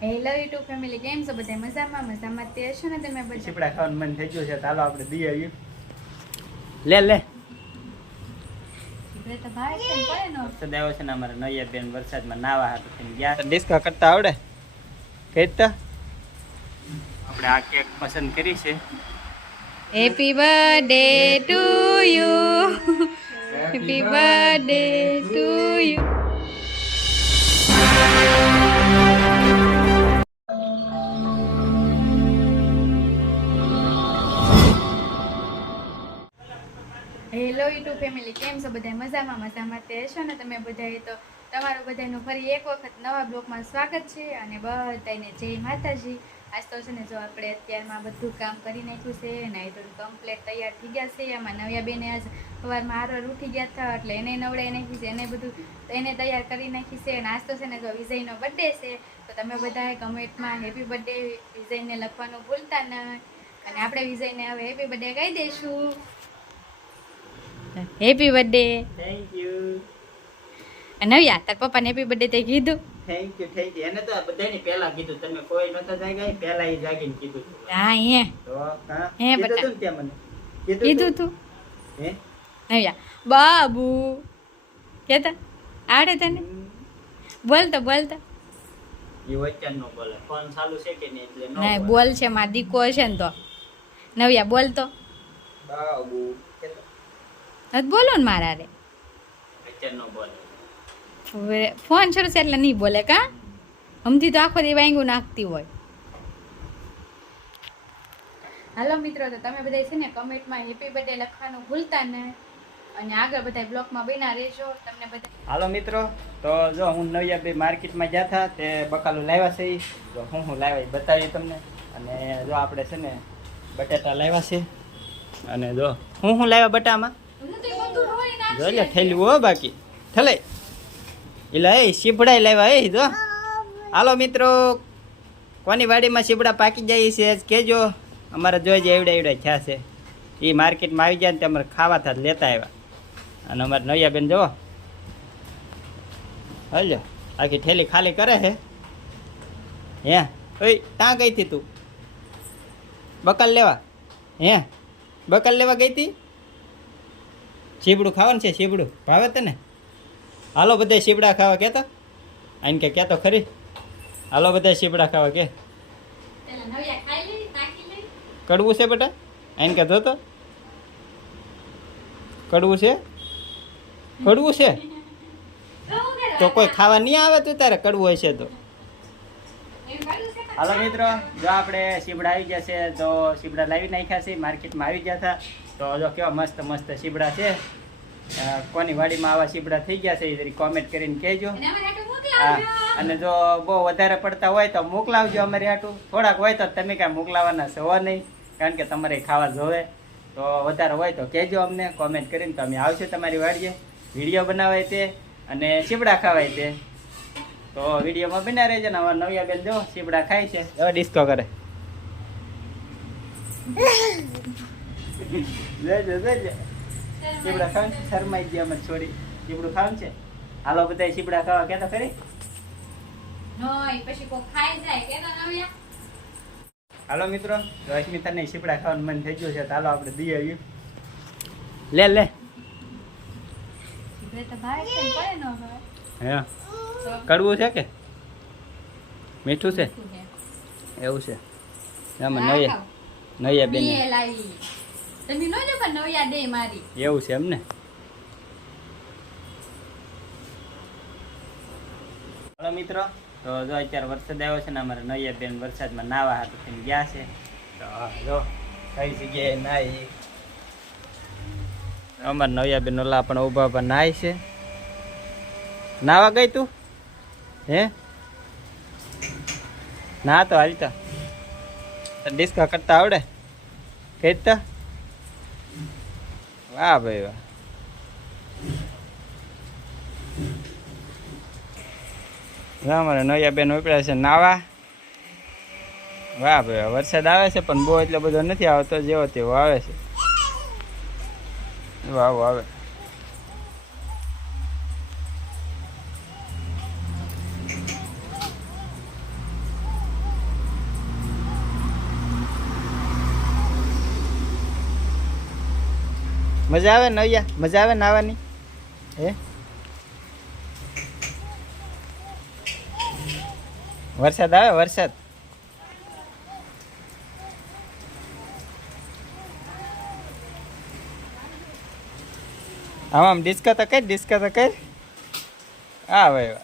Hello YouTube family કેમ છો બધા મજામાં મજામાં તે છો ને તમે બધા? ચીપડા ખાવાનું મન થઈ ગયું છે. ચાલો આપણે દઈ આવીએ. લે લે. આપણે તો ભાઈ છે ને પડે નો. વરસાદ આવ્યો છે ને અમારે નૈયા બેન વરસાદમાં નાવા હાટું થઈને ગયા. ડિસ્કો કરતા આવડે? કઈ તો આપણે આ કેક પસંદ કરી છે. Happy birthday to you happy birthday to you hello YouTube family કેમ છો? બધા મજામાં? મજામાં તે હશો ને તમે બધાએ તો તમારું બધાનું ફરી એક વખત નવા બ્લોગમાં સ્વાગત છે અને બધાને જય માતાજી. આજ તો છે ને જો આપણે અત્યારમાં બધું કામ કરી નાખ્યું છે એ બધું કમ્પ્લેટ તૈયાર થઈ ગયા છે. એમાં નવ્યા બેને આજ સવારમાં હારવાર ઉઠી ગયા હતા, એટલે એને નવડાઈ નાખી છે, એને બધું એને તૈયાર કરી નાખી છે. અને આજ તો છે ને જો વિજયનો બર્થડે છે, તો તમે બધાએ કમેન્ટમાં હેપી બર્થડે વિજયને લખવાનું ભૂલતા નહીં અને આપણે વિજયને હવે હેપી બર્થડે કહી દઈશું. Happy birthday thank you Navya તાર પપ્પાને હેપી બર્થડે તે કીધું. થેન્ક યુ થેન્ક યુ એને તો બધાને પહેલા કીધું. તમે કોઈ નતા જાગ્યા પહેલા એ જાગીને કીધું હા હે. તો હા હે કીધું બટા. તું ને મને. કીધું તું. હે? નવ્યા બાબુ. કેતા? આડે તને? બોલતો બોલતો. એ વચન નો બોલે. ફોન ચાલુ છે કે નહીં એટલે નો બોલ. છે મારા દીકો છે ને તો. નવ્યા બોલતો. બાબુ. નથી બોલો ને મારા રે. ફોન શરૂ છે એટલે નહીં બોલે કા? હમથી તો આખો દી વાંગું નાખતી હોય. હાલો મિત્રો તો તમે બધા છે ને કમેન્ટમાં હેપી બર્થડે લખવાનું ભૂલતા ને. અને આગળ બધા બ્લોગમાં બન્યા રહેજો. તમને બધા હાલો મિત્રો તો જો હું નવિયા બે માર્કેટમાં ગયા હતા તે બકાલું લાવ્યા છે. જો તો હું હું લાવ્યા બતાવીએ તમને. અને જો આપણે છે ને બટાટા લાવ્યા છે. અને જો હું હું લાવ્યા બટામાં? તો. જો લે થેલી હો બાકી. થલે. એટલે એ શીપડા લાવ્યા એ જો. હાલો મિત્રો, કોની વાડીમાં શીપડા પાકી જાય છે જ કહેજો અમારે જોઈ એવડા એવડા થયા છે. એ માર્કેટમાં આવી જાય ને તે અમારે ખાવા થાય લેતા આવ્યા. અને અમારે નૈયા બેન જો હલો આખી થેલી ખાલી કરે છે હે, ઓય ત્યાં ગઈ હતી તું? બકલ લેવા? હે, બકલ લેવા ગઈ હતી? શીબડું ખાવાનું છે શીબડું? ભાવે તને? હાલો બધા શીબડા ખાવા કહેતો આઈને કે કહેતો ખરી? હાલો બધા શીબડા ખાવા કે? કડવું છે બેટા? આઈને કે જોતો કડવું છે? કડવું છે? તો કોઈ ખાવા નહીં આવે તું તારે? કડવું હશે તો. હાલો મિત્રો જો આપણે શીબડા આવી ગયા છે તો શીબડા લાવી નાખ્યા છે માર્કેટમાં આવી ગયા હતા. તો જો કેવા મસ્ત મસ્ત શીબડા છે. કોની વાડીમાં આવા શીબડા થઈ ગયા છે એ કોમેન્ટ કરીને કહેજો. અને જો બહુ વધારે પડતા હોય તો મોકલાવજો અમારી આટું. થોડાક હોય તો તમે કાંઈ મોકલાવાના છો નહીં કારણ કે તમારે ખાવા જોવે. તો વધારે હોય તો કહેજો અમને કોમેન્ટ કરીને તો અમે આવશું તમારી વાડીએ. વીડિયો બનાવાય તે અને શીબડા ખાવાય તે. તો વિડીયોમાં બિના રહેજો ને અમારા નવિયા બેન જો શીબડા ખાય છે. હવે ડિસ્કો કરે. લેજો લેજો. સીબડા ખાવાનું શરમાઈ ગયા અમે છોડી. શીબડું ખાવાનું છે? હાલો બધા સીબડા ખાવા કેતા ખરી? પછી કોઈ ખાઈ જાય કે નવ્યા. હાલો મિત્રો. રશ્મિતાને શીપડા ખાવાનું મન થઈ ગયું છે તો હાલો આપણે દઈ આવ્યું લે લે. તો ભાઈ છે પડે નો ભાઈ. હે? કડવું છે કે? મીઠું છે? એવું છે. આમાં ના નૈયા બેન. તમે નો જો કે નવ્યા દે મારી. એવું છે એમને હલો મિત્રો તો જો અત્યારે વરસાદ આવ્યો છે ને અમારે નૈયા બેન વરસાદમાં નાવા હાથ થઈને ગયા છે. તો જો કઈ જગ્યાએ નાહી અમારે નૈયા બેન ઓલા પણ ઊભા ઊભા નાય છે. નાવા ગઈ તું? હે? ના તો હાલતા ડિસ્કા કરતા આવડે? કઈ તો? વાહ ભાઈ વાહ. અમારે નૈયા બેન ઉપડ્યા છે નાવા. વાહ ભાઈ. વરસાદ આવે છે પણ બહુ એટલો બધો નથી આવતો જેવો તેવો આવે છે. વાહ આવે મજા આવે નવ્યા મજા આવે નાવાની? હે? વરસાદ આવે? વરસાદ. આમ આમ ડિસ્કો તો કઈ ડિસ્કો તો કઈ હા ભાઈ.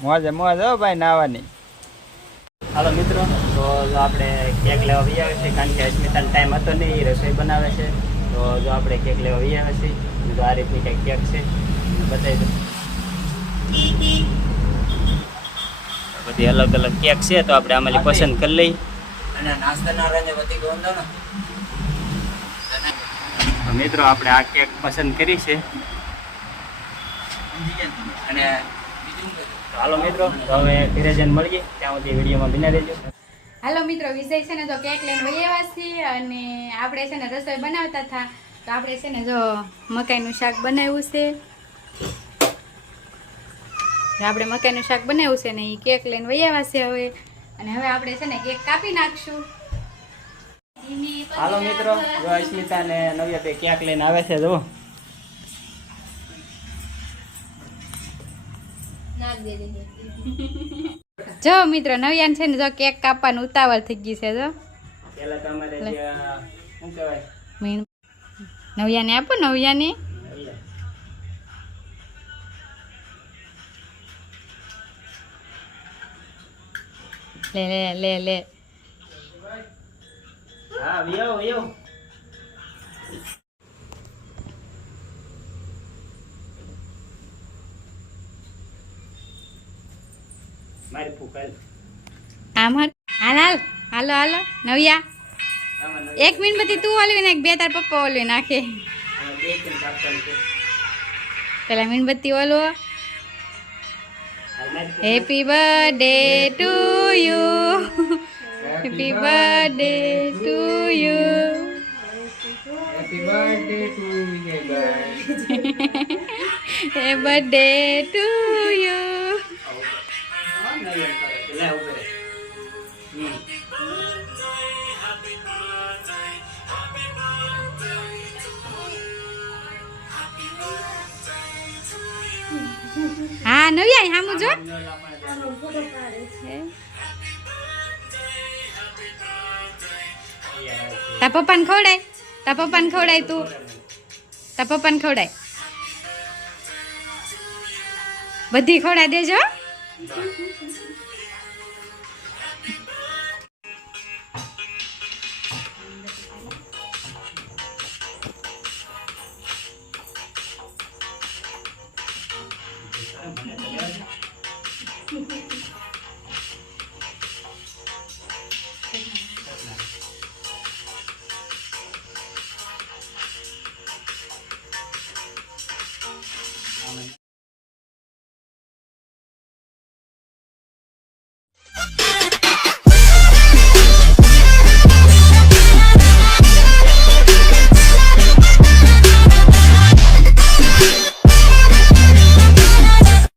મોજે મોજ હો ભાઈ, નાવાની. હાલો મિત્રો તો જો આપણે કેક લેવા વી આવે છે કારણ કે અસ્મિતાનો ટાઈમ હતો નહીં એ રસોઈ બનાવે છે. તો જો આપણે કેક લેવા વી આવે છે તો આ રીતની કંઈક કેક છે બતાવી દો બધી અલગ અલગ કેક છે તો આપણે આમાંથી પસંદ કરી લઈ અને નાસ્તાના રંગે વધી ગોંધો ને? તો મિત્રો આપણે આ કેક પસંદ કરી છે. અને હાલો મિત્રો તો હવે ઘરે જઈને મળીએ ત્યાં સુધી વિડીયોમાં બિના દેજો હાલો મિત્રો વિજય છે ને તો કેક લઈને વહી આવ્યા છીએ અને આપણે છે ને રસોઈ બનાવતા હતા. તો આપણે છે ને જો મકાઈનું શાક બનાવ્યું છે. આપણે મકાઈનું શાક બનાવ્યું છે ને એ કેક લઈને વહી આવ્યા છે હવે. અને હવે આપણે છે ને કેક કાપી નાખશું. હાલો મિત્રો જો અસ્મિતા ને નવ્યા બે કેક લઈને આવે છે જો જો મિત્રો નવ્યાન છે ને જો કેક કાપવાનું ઉતાવળ થઈ ગઈ છે જો. નવ્યાને આપો નવ્યાને? લે લે લે લે. હા વિયો વિયો મારી ફૂકલ આમ હાલ હાલ હાલ હાલો હાલો નવ્યા આમાં નવી- એક મીણબત્તી તું ઓલવી નાખ બે તાર પપ્પા ઓલવી નાખે આમાં બે કેમ કાપવાનું છે પેલા મીણબત્તી ઓલવો હાલ મારી ફૂકલ. Happy birthday to you happy birthday to you happy birthday to you guys hey birthday to you હા નવ્યા હામુ જો. તા પપ્પાને ખવડાય. તા પપ્પાને ખવડાય તું. તા પપ્પાને ખવડાય. બધી ખવડાય દેજો. chave, né, tá ligado?